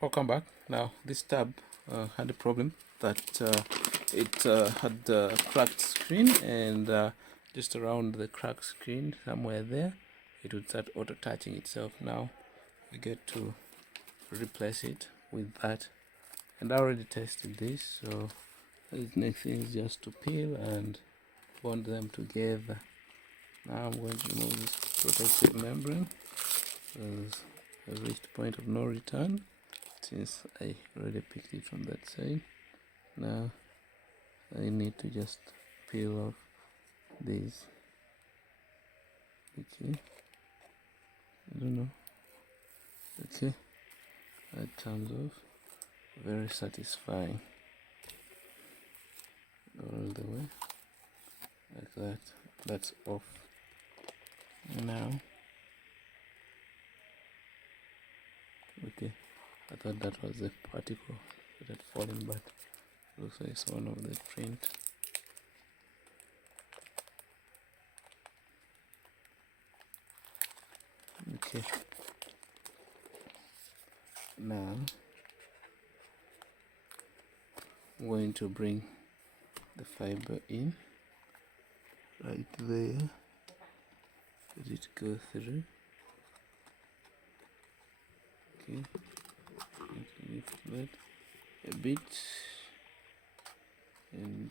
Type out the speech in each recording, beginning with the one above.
Welcome back. Now this tab had a problem that it had a cracked screen, and just around the cracked screen somewhere there it would start auto touching itself. Now we get to replace it with that, and I already tested this, so the next thing is just to peel and bond them together. Now I'm going to remove this protective membrane. I've reached point of no return since I already picked it from that side. Now I need to just peel off these. Okay, I don't know. Okay, that comes off. Very satisfying. All the way like that. That's off. Now, okay, I thought that was a particle that had fallen, but looks like it's one of the print. Okay, now I'm going to bring the fiber in right there. Let it go through. Okay, lift that a bit and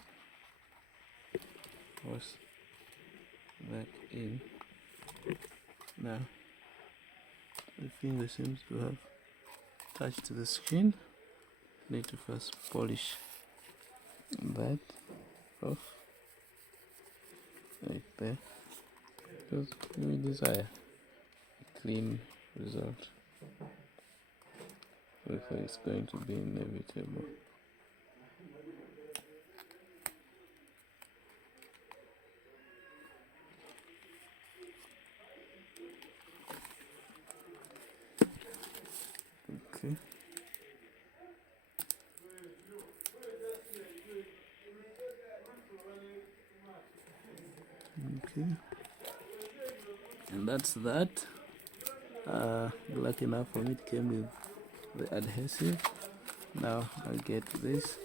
force that in. Now the finger seems to have touched the screen. Need to first polish that off right there, because we desire a clean result. Looks like it's going to be inevitable. Okay. Okay. And that's that. Lucky enough for me, it came with the adhesive. Now I'll get this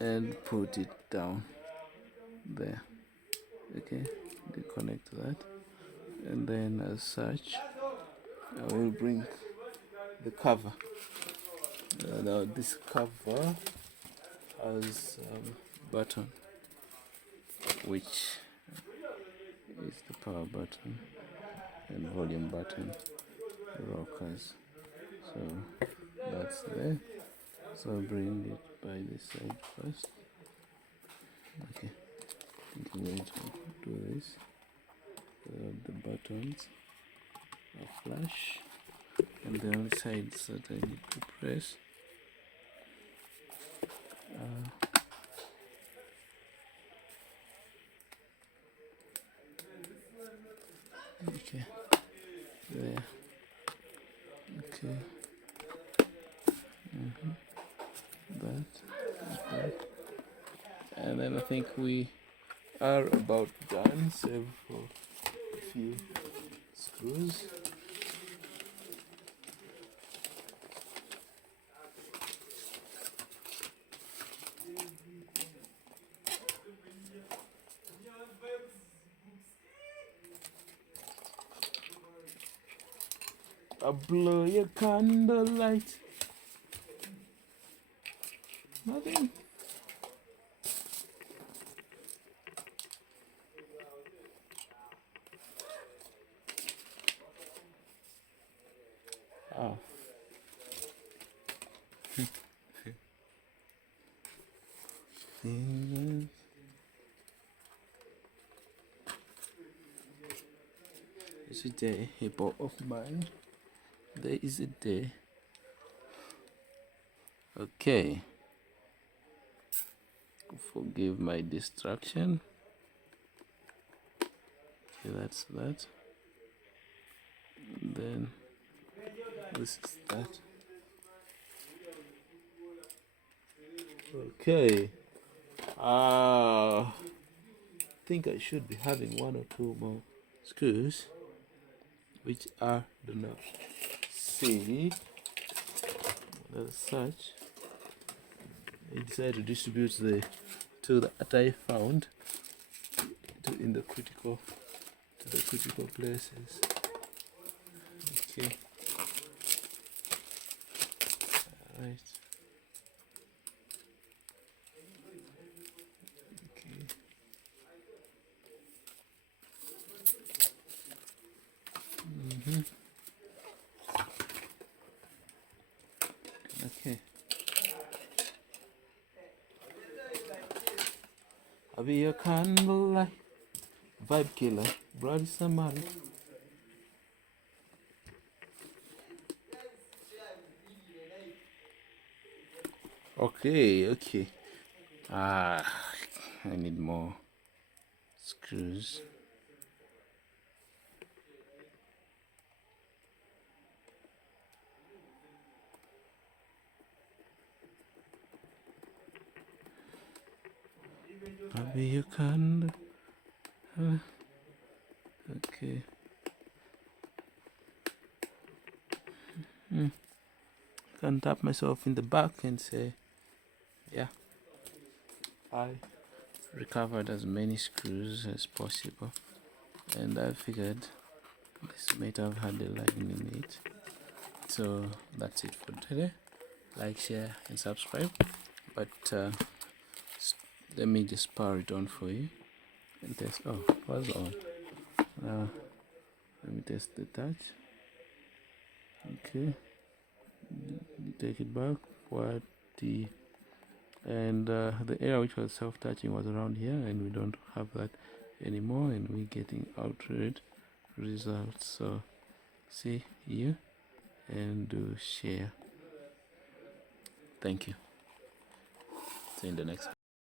and put it down there. Okay, disconnect that, and then as such I will bring the cover. Now this cover has button, which is the power button and volume button, rockers. So that's there. So I'll bring it by this side first. Okay, I'm going to do this. The buttons are flush, and the only sides that I need to press okay, there. Okay. That. And then I think we are about done, save for a few screws. I blow your candlelight. Nothing. Oh. Fingers. Is it a hippo of mine? There is a day. Okay. Forgive my distraction. Okay, that's that. And then this is that. Okay. I think I should be having one or two more screws, which are, don't know, see. as such, I decided to distribute the two that I found in the critical places. Okay. Alright. Okay. Okay. I'll be your candlelight vibe killer, Brother Samari. Okay. I need more screws. I'll be your candle. Okay. Can tap myself in the back and say, yeah, I recovered as many screws as possible, and I figured this might have had a line in it. So that's it for today. Like, share, and subscribe. But let me just power it on for you and test. Oh, was on. Let me test the touch. Okay, take it back. What the and the area which was self-touching was around here, and we don't have that anymore, and we're getting outright results. So see you and do share. Thank you. See you in the next